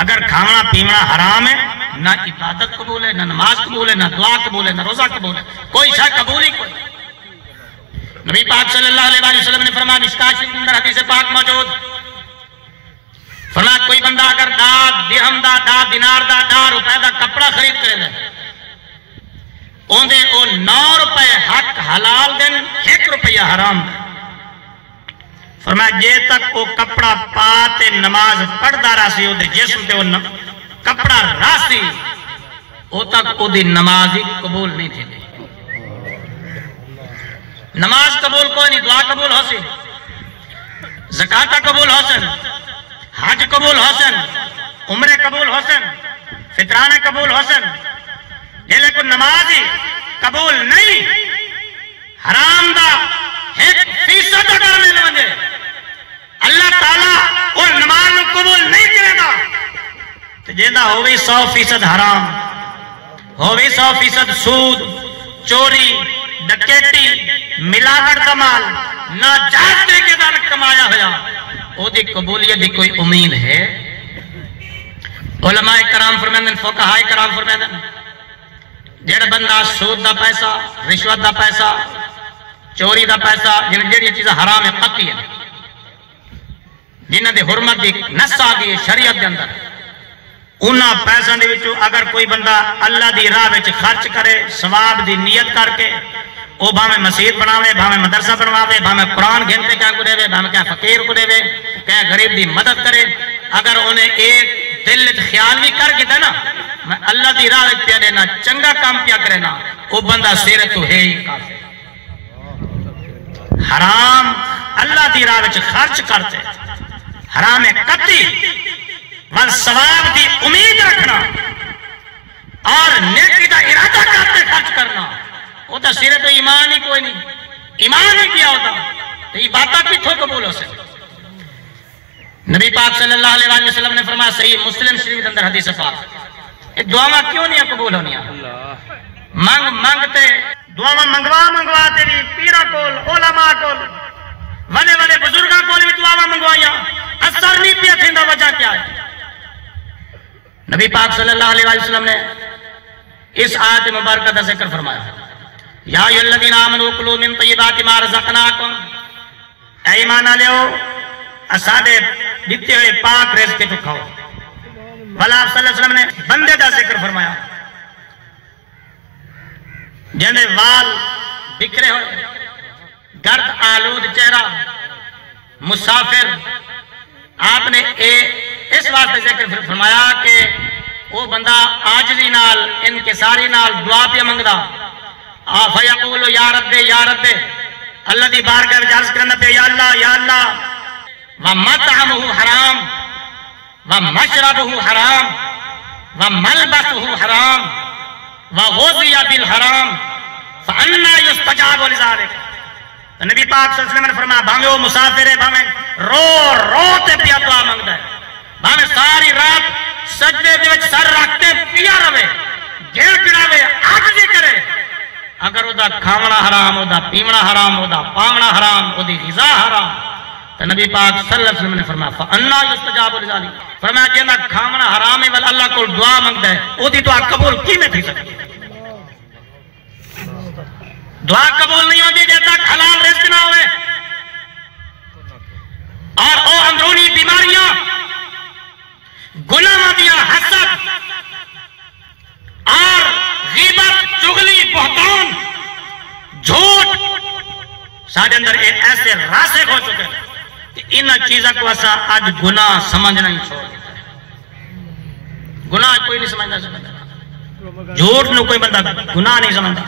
اگر کھانا پینا حرام ہے نہ عبادت قبول ہے، نہ نماز قبول ہے، نہ دعا قبول ہے، نہ روزہ قبول ہے، کوئی شے قبول ہی کوئی۔ نبی پاک صلی اللہ علیہ وسلم نے فرمایا، مشکات شریف اندر حدیث پاک موجود، فرمایا کوئی بندہ اگر درہم دا، دینار دا، روپے دا کپڑا خرید کرے دے، اوندے او 9 روپے حق حلال دن، 1 روپیہ حرام دن۔ فرمایا جے تک وہ کپڑا پاتے نماز پڑھدا راسی، وہ دے جسم تے وہ کپڑا راسی، وہ تک وہ دی نماز ہی قبول نہیں تھی دی۔ نماز قبول کوئی نہیں، دعا قبول ہو سی، زکاة قبول ہو سن، حج قبول ہو سن، عمرے قبول ہو سن، فطرانے قبول ہو سن، لیکن نماز ہی قبول نہیں۔ حرام دا 1% اگر مل وجے اللہ تعالیٰ اور نماز قبول نہیں کرے گا تو جیندہ ہوئی 100% حرام، ہوئی 100% سود، چوری، ڈکیٹی، ملاوٹ کا مال، ناجائز طریقے دار کمایا ہوا، وہ دی قبولیت دی کوئی امید ہے؟ علماء کرام فرمائیں، فقہاء کرام فرمائیں، جڑا بندہ سود دا پیسہ، رشوت دا پیسہ، چوری دا پیسہ، جڑی چیزیں حرام ہے قطعی ہے، جنہ دی حرمت دی نص آ گئی شریعت دے اندر، انہاں پیسوں دے وچوں اگر کوئی بندہ اللہ دی راہ وچ خرچ کرے ثواب دی نیت کر کے، وہ بھاویں مسجد بناوے، بھاویں مدرسہ بنواوے، بھاویں قرآن گھنتے کہیں کو دے وے، بھاویں کہیں فقیر کو دے وے، کہیں غریب دی مدد کرے، اگر انہیں ایک دل خیال بھی کر کے دے نا میں اللہ دی راہ وچ پیا دینا چنگا کام پیا کرے نا، وہ بندہ سیرے تو ہے ہی کافر۔ حرام اللہ دی راہ وچ خرچ کرتے، حرام قطعی ون ثواب دی امید رکھنا اور نیکی دا ارادہ کرتے خرچ کرنا، وہ تو سیرے تو ایمان ہی کوئی نہیں، ایمان ہی کیا ہوتا تو یہ باتاں کتھوں قبول ہو سکے؟ نبی پاک صلی اللہ علیہ وسلم نے فرمایا، صحیح مسلم شریف اندر حدیث پاک، یہ دعاواں کیوں نہیں قبول ہونیاں؟ مانگتے دعاواں منگوا تیری پیرا کول، علماء کول، وڈے بزرگاں کول بھی دعاواں منگوائیاں، اثر نہیں پیا تھیندا، وجہ کیا ہے؟ نبی پاک صلی اللہ علیہ وسلم نے اس آیت مبارکہ کا ذکر فرمایا، یا ایھا الذین آمنوا کلوا من طیبات ما رزقناکم، اے ایمان والو اساڈے دتے ہوئے پاک رزق تو کھاؤ۔ والا آپ صلی اللہ علیہ وسلم نے بندے دا ذکر فرمایا جنہیں وال بکھرے ہوئے، گرد آلود چہرہ، مسافر، آپ نے اس واسطے ذکر فرمایا کہ وہ بندہ عاجزی نال انکساری نال دعا پہ منگدا، فیقول یا رب یا رب، اللہ دی بارگاہ وچ عرض کرنا پہ یا اللہ، ومطعمہ حرام ومشربہ حرام وملبسہ حرام وغذی بالحرام فانا یستجاب لذلک۔ تو نبی پاک صلی اللہ علیہ وسلم نے فرمایا، بھاویں وہ مسافر ہے، بھاویں رو تے پیا دعا منگدا ہے، بھاویں ساری رات سجدے دے وچ سر رکھ کے پیا رہے، گڑ گڑاوے، عاجزی کرے، اگر وہ دا کھاونا حرام، وہ دا پیونا حرام، وہ دا پاونا حرام، وہ دی غذا حرام، تو نبی پاک صلی اللہ علیہ وسلم نے فرمایا فانا یستجاب لذلک، فرمایا جنہاں کھاونا حرام ہے ول اللہ کو دعا منگدا ہے، وہ دی دعا قبول کیویں تھی سکتی؟ دعا قبول نہیں ہوتی جب تک حلال رزق نہ ہوئے، اور وہ اندرونی بیماریاں، گناہ دیا، حسد اور غیبت، چغلی، بہتان، جھوٹ سارے اندر ایسے راسخ ہو چکے کہ ان چیزوں کو ایسا آج گناہ سمجھنا ہی چھوڑ دیتا ہے۔ گناہ کوئی نہیں سمجھتا، جھوٹ نو کوئی بندہ گناہ نہیں سمجھتا۔